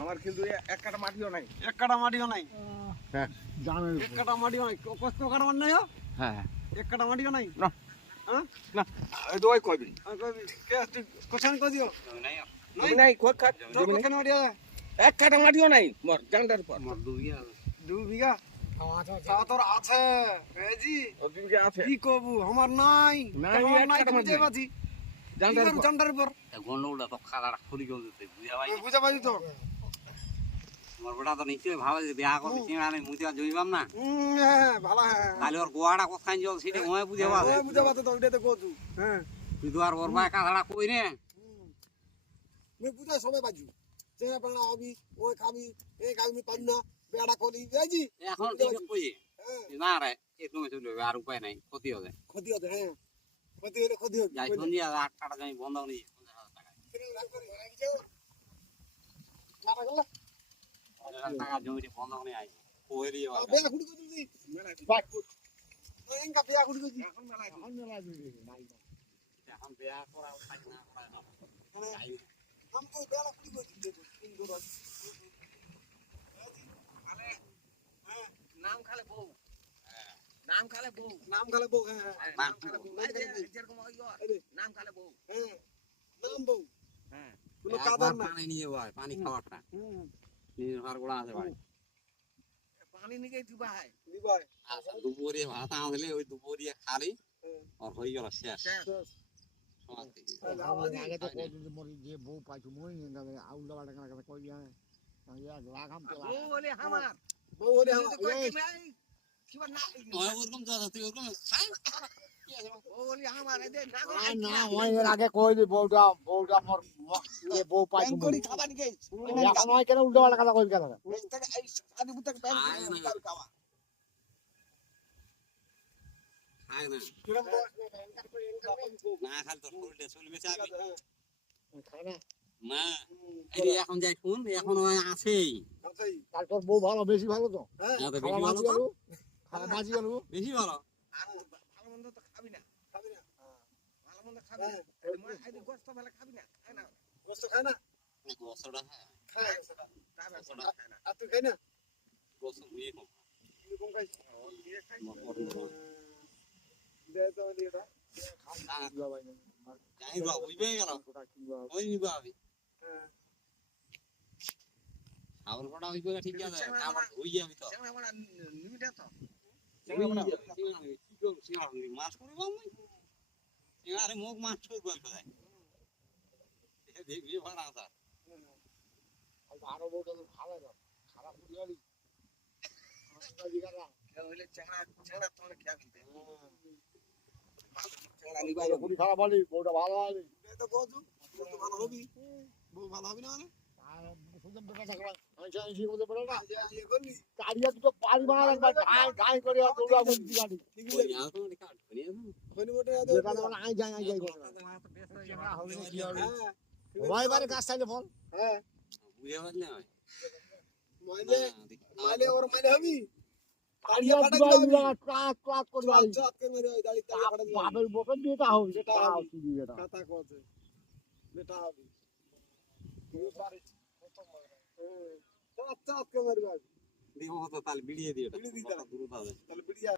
আমার কিন্তু এক কাটা মাটিও নাই। এক কাটা মাটিও নাই। হ্যাঁ জানেন এক কাটা মাটিও নাই। কষ্ট কাটা মাটি নাই? হ্যাঁ এক কাটা মাটিও নাই। না হ্যাঁ না এই দোয়াই কইবি আর কবি কে তুই কোথায় কই দিও নাই তুমি নাই কই কাট তোর কোথায় মাটি আছে? এক কাটা মাটিও নাই মোর জানটার পর আমার 2 বিঘা তা তোর আছে জি ও দিকে আছে কি কবু আমার নাই নাই, আমার এক নাই কাটা মাটি বুঝে নাই। বাজি জানটার পর জানটার উপর গন্ডগোলটা তো খালাটা খুলি গেল দিতে বুঝা ভাই বুঝে বাজি তো আমার বেটা তো নিশ্চয়ই ভাবে যে বিয়া করবি সিঙ্গা আমি মুতিয়া জমিবাম না হ্যাঁ ভালো হ্যাঁ তাহলে ওর গোয়াটা কোথায় জল সেটা ওই বুঝে পাবে বুঝে বাজি তো ওইটাতে কচু হ্যাঁ তুই তো আর ওর ভাই কাঁথাটা কই রে আমি বুঝে সবাই বাজু চেনা পেনা হবি ওই খাবি এই খাবি পাবি না বেড়া কলি যাইজি এখন ঠিক কই হ্যাঁ না রে একদম চলে যাবে আর উপায় নাই ক্ষতি হবে ক্ষতি হতে হ্যাঁ ক্ষতি হলে ক্ষতি হবে যাই সন্ধ্যা 8 টাকা জমি বন্ধ নেই 50,000 টাকা টাকা জমিতে বন্ধ নেই আই কোহেরি হবে বেয়া খুঁড়ি কই দিলি বাট এঙ্কা বেয়া খুঁড়ি কই দিলি এখন মেলা দিবি নাই এখন বিয়া করা থাকে না করা না हम तो बेला खुली कई दिले तो तीन दो बार নাম খালে বউ নাম খালে বউ नाम खाले बो हां নাম খালে বউ যেরকম হয় নাম খালে বউ हां नाम बो হ্যাঁ কোনো কাদার না পানি নিয়ে যায় পানি খাওয়াটা হুম নিয়ে হার গোড়া আছে ভাই পানি নিকে দিবা হয় দিবাই আচ্ছা দুপুরে ভাত আনলে ওই দুপুরে খালি আর হয়ে গেল শেষ সমাপ্তি আগে তো কইলি মরি যে বউ পাইছো মই নিয়ে গেলে আউলা বাটা কাটা কই যায় এক লাগাম তো বউ বলে আমার बो बोले हम ওরকম দাদা তুই ওরকম খাই বউ বলে আমার দে না না ওই এর আগে কইলি বউটা মোর এ বউ পাইছো बैंक कोड़ी खाबा निके এখন ওই কেন উল্টা বাটা কাটা কই গেল এই আদি বুতক बैंक खावा খাই না কিরম না খালি তোর শরীরটা চলবে চাবি খায় না না এই যে এখন যাই কোন এখন ওই আছেই আছেই তার তোর বউ ভালো বেশি ভালো তো হ্যাঁ না তো খাওয়া বেশি ভালো বাজি তো গেল খাওয়া বাজি গেল বেশি ভালো ভালো মন্দ তো খাবি না ভালো মন্দ খাবি না মই আইদি গোস্ত বেলা খাবি না খাই না গোস্ত খায় না গোসড়া খায় তাবে খায় না আর তুই খাই না গোস মুই কম তুই কোন খাইছ দিয়ে খাই দে তো দিটা যাই গো বুঝবে গেল ওই নিবা আমি হ্যাঁ আবার পড়া হইবে ঠিক আছে আবার হই যাবি তো চেংড়া বড় নিমিটা তো মাছ করব আমি আরে মুখ মাছ করব কোথায় দেখবি ভাড়া আছে আরো বউটা তো ভালো না খারাপ পুরি গেলি বাজি গেল হইলে চেংড়া তোরে খেয়া দিতে চেংড়া আলি নিবাই বাইরে পুরি খারাপ বলি বউটা ভালো আলি দে তো গজু তো ভালো হবি বউ ভালো হবি না মানে আর সুদম তো কথা কয় আমি জানি কি বলতে পারে না ইয়ে করলি কারিয়া দুটো পারি মারা একবার গাই করে তোরা বলছি গাড়ি ঠিক ওই আছে না তো কাট করি কোন মোটে যেখানে মানে আই যাই করে হ্যাঁ সবাই বারে কাজ চাইলে ফল হ্যাঁ বুঝে পারলে হয় মাইলে মাইলে ওর মাইলে হবি কারিয়া দুটো দিবা ট্রাক ট্রাক করে বাড়ি চাত কে মেরে ওই দাড়ি তালে ফাটা দিবি বাপের বপের বিয়েটা হবে সেটা তাও হবে। কি দিবে এটা কথা কছে বেটা হবি তুই পারে প্রথম চাত চাত কে মেরে দিব তো তাহলে বিড়িয়ে দিও বিড়িয়ে দিতে হবে। দূর হবে তাহলে বিড়িয়া